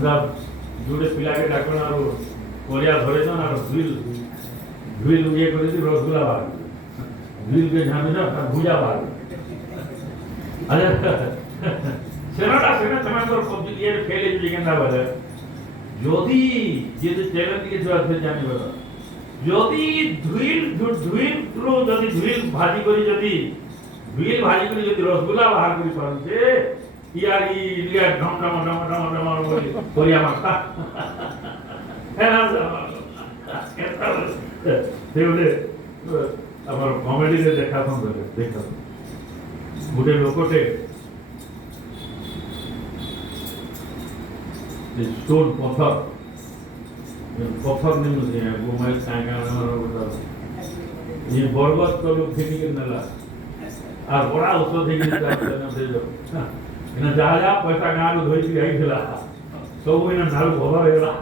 जोड़े पिला के डाकण और कोरिया धरे न और धुइल धुइल ये करे थी रसगुल्ला बार धुइल के झामे ना भुजा बार अरे सेनाटा सेना समांतर पब्लिक ये फेले जिगेंदा बले যদি যে চ্যানেল দিয়ে जो আছে জানিবে যদি ধুইল ত্রো যদি ধুইল ভাজি করি যদি ধুইল ভাজি করি যদি রসগোল্লা বাহার করি পারছে ইয়ারি ইলিয়া ঢম ঢম ঢম ঢম ঢম বলি করিয়া মাতা হ্যাঁ কেতা সেগুলো আমার কমেডিতে দেখা সম্ভব দেখা গোটে লোকটে स्टोन पत्थर नहीं मुझे मोबाइल ये बरगद तो लोग फेंकी के नला और बड़ा औषध है कि जहाँ जहाँ पैसा गाँव में धोई के आई थिला सब वो इन्हें नाल भोला रहेगा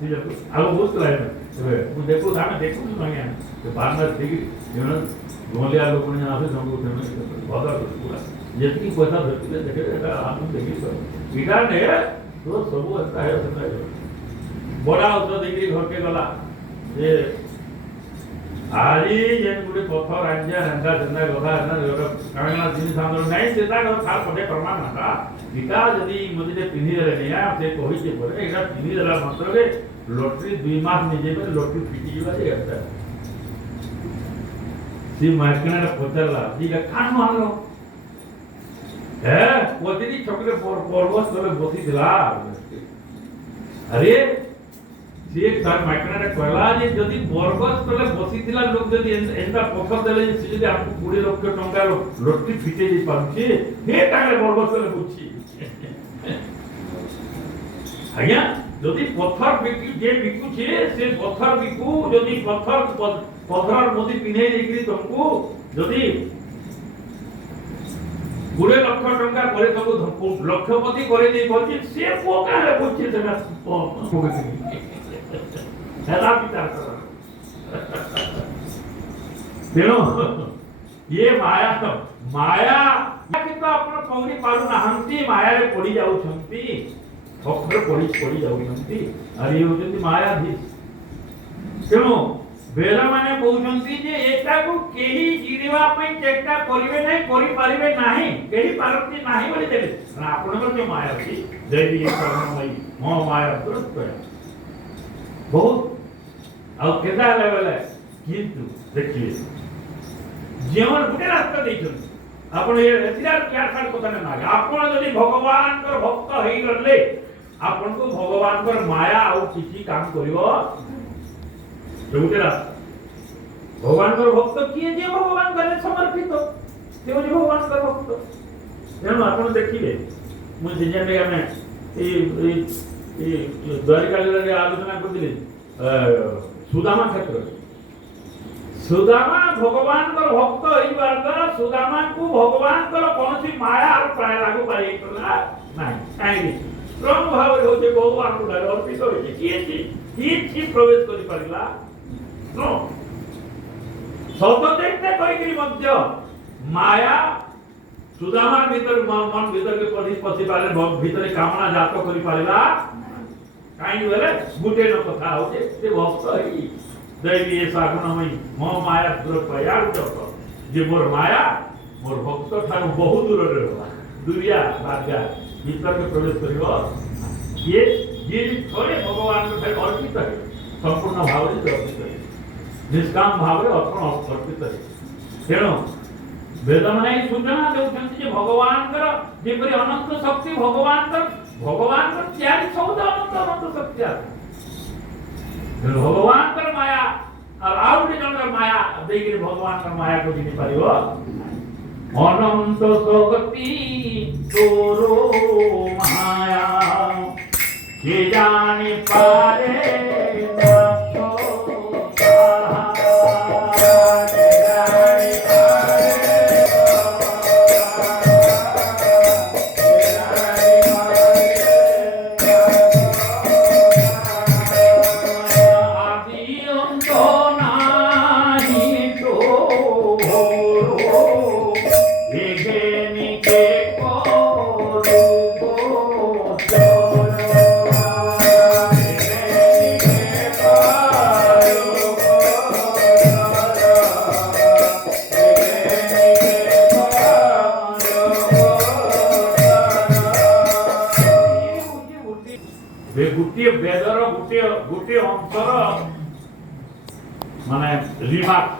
ठीक है आलो बुझ रहा है मैं देखो धामे देखो नहीं मांगे तो बारना ठीक है ना गोलिया लोग ने यहाँ से समझो थे मैं भोला पूरा जितनी पैसा धरती है देखे आप देखिए तो इधर ने तो सब ऐसा है बड़ा औषध देखिए घर के गला ये आरी जेन गुडे पत्थर आंजा रंगा चंदा गला ना कांगना दिन सामने नहीं सेता का थार पटे प्रमाण ना इटा यदि मदिरे पिनी रे नहीं आप से कोई से परे एटा पिनी देला मात्र के लॉटरी 2 मास निजे में लॉटरी फिटी जीवा जे आता सी मार्केट रे पचरला ठीक है कान मारलो है कोतिनी छोकरे परवस तले बसी दिला अरे से सर माइक्रोना कहला जे जदी बरगस तले बसी दिला लोग जदी एंता पथर देले से जदी आपको 20 लाख टंका लॉटरी फिटे दे पाछे हे टाका बरगस तले बुझी आज्ञा जदी पत्थर बिकु जे बिकु छे से पत्थर बिकु जदी पत्थर मोदी पिने देकरी तुमको जदी 20 लाख टंका करे सब लक्षपति करे दे पछी से पोका रे बुझी से हेला विचार कर तेणु ये माया कि तो अपन पौरी पारु नाहंती माया रे पड़ी जाउ छंती ठोकर पड़ी जाउ छंती अरे ये होती मायाधीश तेणु बेला माने कहउछंती जे एटा को केही जिरिवा पई चेष्टा करिवे नै करि पारिवे नाही केही पारती नाही बोली देले आपनकर जे माया अछि देवी कर्ममयी मोह माया दुष्ट बहुत आ केदा लेवल है किंतु देखिए जीवन गुटे रास्ता दैछन आपण ये एतिरा क्या खान कोता ना आपण जदी भगवान कर भक्त हेई रहले आपण को भगवान कर माया आ किछि काम करिवो जोटेरा भगवान कर भक्त किए जे भगवान करे समर्पित ते जे भगवान कर भक्त जेन आपण देखिबे मु जिने में ए द्वारिका रे आलोचना करदिले सुदामा क्षेत्र सुदामा भगवान कर भक्त एई बार सुदामा को भगवान कर कोनसी माया और प्राय लागू पाई करला नाही काई स्ट्रांग भाव रे होते भगवान को अर्पित होई किए प्रवेश करि पारिला नो सत देखते कहिकरी मध्य माया सुदामा भीतर मन भीतर के पछी पाले भीतर कामना जात करि पारिला काई बेले गुटे न कथा होते से भक्त हई दैवी सागुणमयी मोह माया दूर प्रयाण जप जे मोर माया मोर भक्त ठानु बहुत दूर रे दुनिया भाग्य भीतर के प्रवेश करिवो ये थोड़े भगवान के अर्पित है संपूर्ण भाव रे अर्पित है निष्काम भाव रे अर्पित है तेणु वेद माने सूचना देउछन्ति जे भगवान कर जेपरि अनंत शक्ति भगवान कर त्यारी सौद अनंत शक्ति आछे भगवान कर माया और आउटे जनर माया देगिरे भगवान कर माया को जिनि पारिबो अनंत शक्ति तोरो माया के जाने पारे गोटे वेदर गोटे गोटे अंतर माने रिमार्क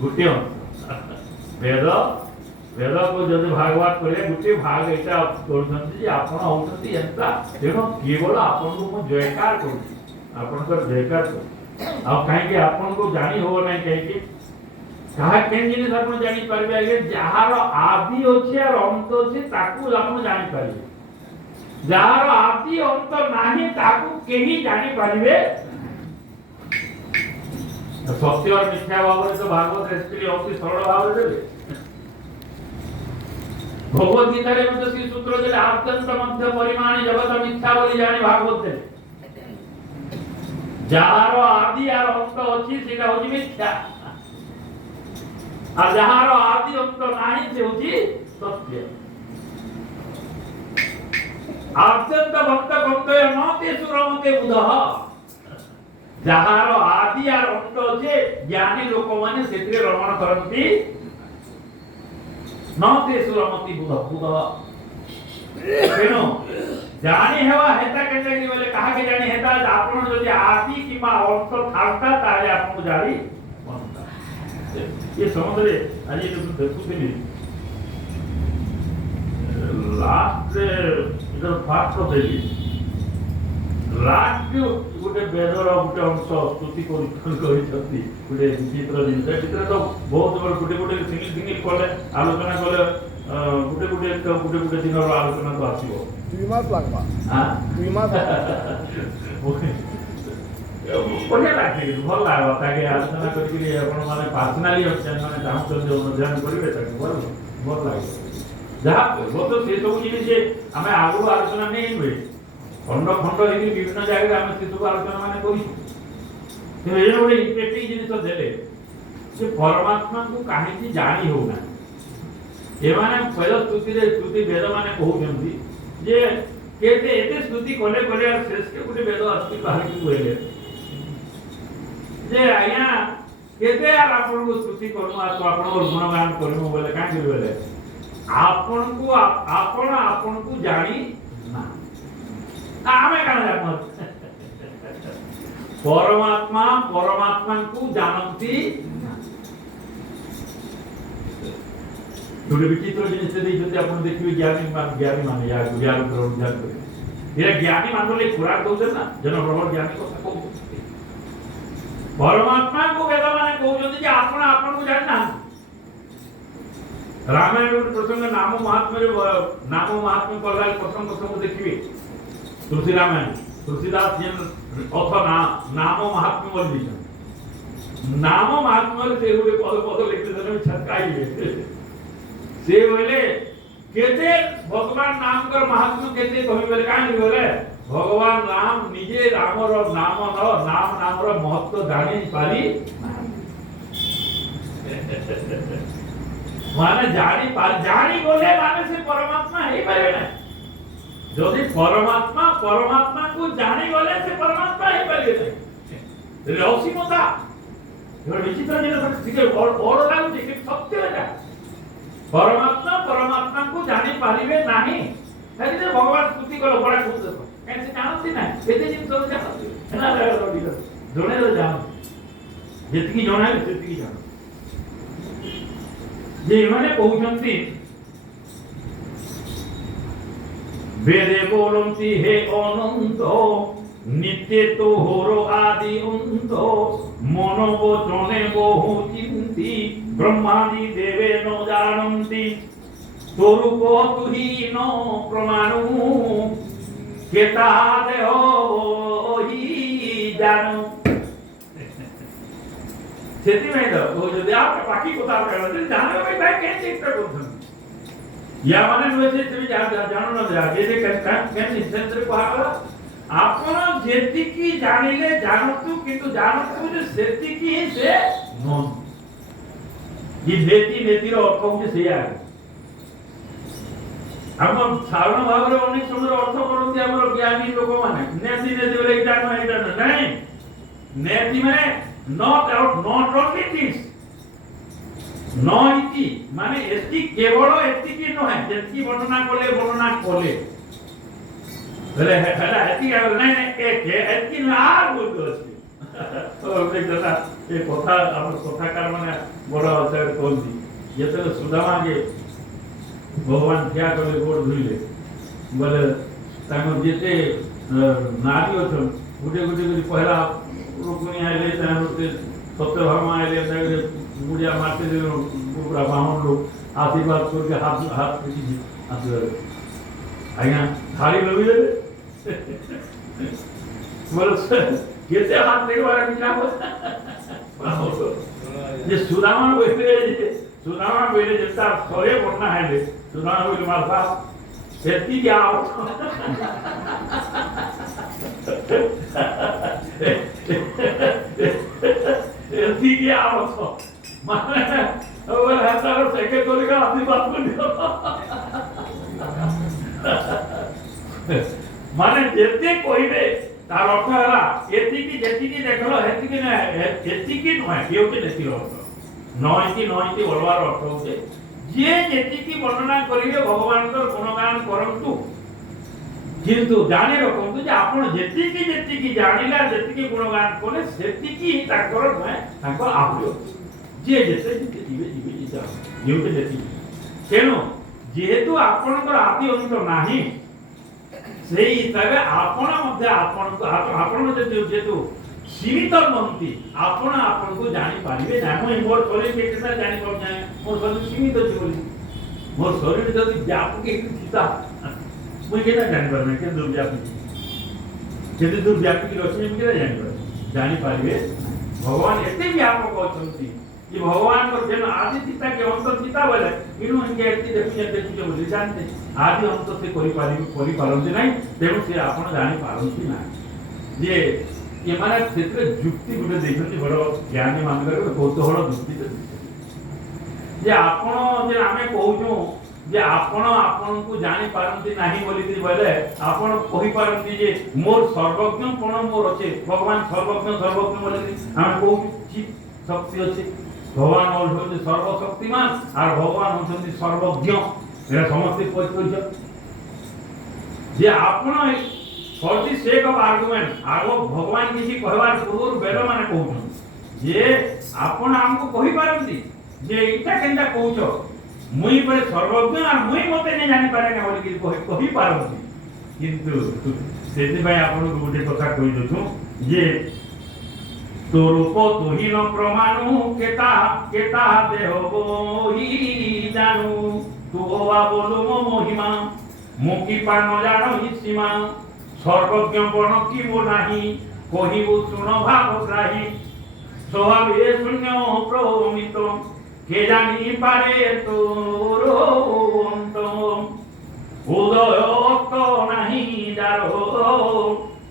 गोटे वेद वेद को जब भागवत करे गोटे भाग एटा करछन्ती जे आपण होउछन्ती एंता तेनो केवल आपण को म जयकार करू आपण को जयकार करू आ काहे कि आपण को जानी हो नै काहे कि कहा केन जिनिस आपण जानी परबे आगे जहार आदि होछि और अंत होछि ताकू आपण जानी परबे जहार आदि अंत नाही ताकू केही जानी परबे सत्य और मिथ्या भाव तो भागवत रेसिपी अति सरल भाव देबे भगवत गीता रे मते श्री सूत्र जे आद्यंत मध्य परिमाण जगत मिथ्या बोली जानी भागवत दे जहार आदि और अंत होछि सेटा होछि मिथ्या आ जहार आदि अंत नाही से होछि सत्य आद्यंत भक्त भक्त नते सुरमते बुधः जहार आदि और अंत होछि ज्ञानी लोक माने सेतिरे रमण करंती नते सुरमति बुधः तेनो जानी हेवा हेता केते कि बोले कहा के जानी हेता आपण जदि आदि किमा अंत थाता ताले आपण जानी ये समुद्रे आज ये देखुथिली लास्ट इधर फास्ट देली लास्ट गोटे बेदर गोटे अंश स्तुति करी छथि गोटे चित्र जिन चित्र तो बहुत बड़ गोटे गोटे सिंगल कले आलोचना कले गोटे गोटे दिन आलोचना तो आसीबो 2 मास लागबा हां 2 मास बढ़िया लागे भल लागो ताके आलोचना करके आपण माने पर्सनली अध्ययन माने चाहूछन जे अध्ययन करिवे ताके भल लागे जहा वो तो से सब जिनिस हमें आगु आलोचना नहीं हुए खंड खंड लेकिन विभिन्न जगह हमें से सब आलोचना माने करिसु तो ये गोटे इंटरेस्टिंग जिनिस देले जे परमात्मा को काहे की जानी होना ए माने पहला स्तुति वेद माने कहउछन्ती जे केते एते स्तुति कोले कोले और शेष के गोटे वेद अस्ति बाहर की होइले जे आया केते यार आपण को स्तुति करनु आ तो आपण और गुणगान करनु बोले का करबे आपण को जानी ना आमे काना जानो परमात्मा को जानती थोड़े विचित्र जिनिस से देखते आपण देखिबे ज्ञानी माने या ज्ञान करोड़ ज्ञान करे ये ज्ञानी मानले खुराक दोते ना जन प्रबल ज्ञानी को को परमात्मा को वेद माने कहउछन्ती जे आपण को जानि ना रामायण प्रसंग नाम महात्म्य पढ़ला प्रसंग देखिए तुलसी रामायण तुलसीदास जी अथवा नाम महात्म्य बोल नाम महात्म्य से गोटे पद पद लिखते छटकाइए से बोले केते भगवान नाम कर महात्म्य केते कहि बोले काहे बोले भगवान नाम निजे रामर नाम नामर महत्व जानि पारी माने जानी बोले माने से परमात्मा हे पारे ना जदि परमात्मा को जानी बोले से परमात्मा हे पारे ना रौसिमता ये विचित्र जिनिस ठीक है और लागु जे सत्य है परमात्मा को जानी पारिबे नाही खाली जे भगवान स्तुति करो बड़ा खुद कैसे जानती ना एते जिन सब जानती ना जणे रे जान जेतकी जणा सेतकी जान जे माने कहउछन्ती वेदे बोलन्ति हे अनंत नित्य तो होरो आदि अंत मनो वचने बहु चिंती ब्रह्मादि देवे न जानन्ति स्वरूप तुहि न प्रमाणु केता देहो ही जानु सेति में तो जदि आप बाकी कथा कहते जानबे भाई भाई के चेष्टा करथन या माने नुसे तुम जानो न जा जे केन सेंटर कहला आपण जेति की जानिले जानतु किंतु जानतु जे सेति की से नोन ये नेति रो अर्थ होचे सेया हम साधारण भाव रे अनेक समय अर्थ करथि हमर ज्ञानी लोक माने नेति बोले इटा नहीं नेति माने not only this no iti माने एति केवल एति की न है जेति वर्णना कोले बोले हेला एति का नहीं नहीं एक एति नार बोल दो और देख दादा ये कथा हम कथाकार माने बड़ अवसर कोंदी जेते सुदामा के भगवान क्या करे गोड़ धुइले बोले तांग जेते नारी अछन गुटे गुटे करी पहला रुक्मिणी आइले तांग सत्यभामा आइले तांग मुड़िया मारते दे पूरा ब्राह्मण लोग आशीर्वाद करके हाथ हाथ पीछे आशीर्वाद आज्ञा थाली लगी दे बोले केते हाथ लेके वाला बिना ये सुदामा बोले जैसा थोड़े बोलना है ले सुदामा बोले मार साहब एती क्या आओ एती क्या आओ तो माने वो हतारो सेक्रेटरी का अपनी बात बोल दिया माने जेते कोइबे तार अर्थ हला एती की जेती की देखलो हेती की ना एती की नय केउ के देखि अर्थ नय की बोलवार अर्थ होते जे जेती की वर्णना करिवे भगवान को गुणगान करंतु किंतु जाने रखंतु जे आपण जेती की जानिला जेती की गुणगान कोले सेती की ताकर नय ताको आहुयो जे जेते जीवे जा केउ के देखि केनो जेहेतु आपणकर आदि अंत नाही सेही हिसाबे आपण मध्ये आपण जेतु सीमित मनती आपण को जानि पारिबे ना मोर मोर शरीर के केतना जानि पर जाय मोर शरीर सीमित अछि बोली मोर शरीर जदि व्यापक एक थिता मुई केना जानि परमे के दुर्व्यापी केते दुर्व्यापी रचने में केना जानि पारिबे भगवान एते व्यापक अछंती ये भगवान को जन आदि चिता के अंत चिता बोले इनु इनके एति देखि बोली जानते आदि अंत से कोई पारंती नहीं तेणु से आपण जानि पारंती ना जे ये माने क्षेत्र युक्ति गुटे देखि बड़ ज्ञानी मानकर कौतूहल युक्ति जे आपण जे आमे कहूछु जे आपण को जानि पारंती नाही बोली कि बोले आपण कहि पारंती जे मोर सर्वज्ञ कोन मोर अछि भगवान सर्वज्ञ बोले हम कहूछु शक्ति अछि भगवान होते सर्वशक्तिमान और भगवान होते सर्वज्ञ एरा समस्त परिचय जे आपण for the sake of argument आगो भगवान किसी कहवार पूर्व वेद माने कहउछन जे आपण हमको कहि पारंती जे इटा केनता कहउछो मुई पर सर्वज्ञ और मुई मते नै जानि पारे ना बोली कहि पारंती किंतु सेति भाई आपण गुटे कथा कहि दछु जे तो रूप तुही न प्रमाणु केता केता देह बोही जानू तू ओवा बोलु मो महिमा मुकी पा न जानो हि सीमा सर्वज्ञ बण की मो नाही कहिबु सुन भाव ग्राही स्वभाव ए शून्य प्रमित के जानी पारे तोर अंत उदय तो नाही जारो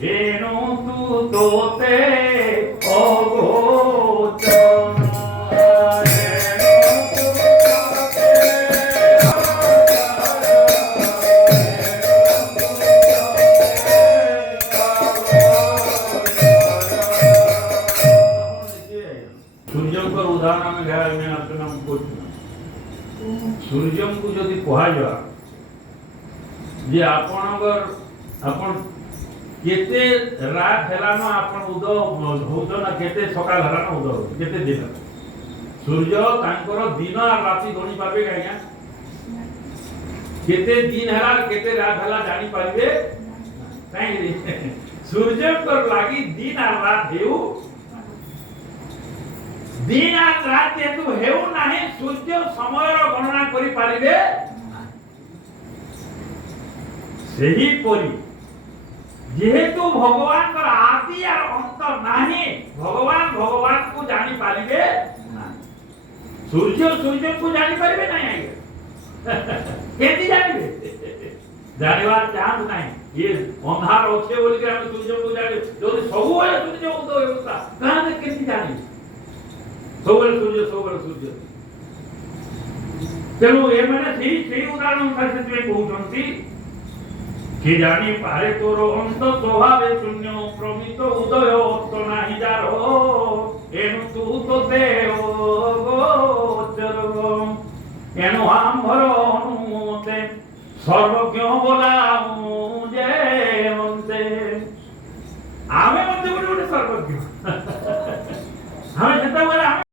एनो तू तोते सूर्य को जदि कहा जा जे आपणगर आपण केते रात हेलान आपण उद होत ना केते सकाळ हेलान उद केते दिन सूर्य तांकर दिन और राति गणी पाबे काया केते दिन हेला केते रात हेला जानि पारिबे काई सूर्य पर लागी दिन और रात हेउ दिन और रात हेतु हेउ नाही सूर्य समय रो गणना करि पारिबे सेही परि जेहेतु भगवान का आदि और अंत नाही भगवान को जानि पारिबे सूर्य को जानि पारिबे नाही केति जानिबे जानिबार चांस नाही ये अंधार होछे बोली के हम सूर्य को जानि जो सब है सूर्य उदय होता कहां से केति जानि सबल सूर्य तेणु ए माने सेही उदाहरण उठासे तुमे कहउछंती कि जानी पारे तोर अंत स्वभावे शून्य प्रमित उदय तो नाही जारो एनु तू तो देव गोचर एनु आम्भर अनुमते सर्वज्ञ बोलाऊ जे ପଡ଼ିବ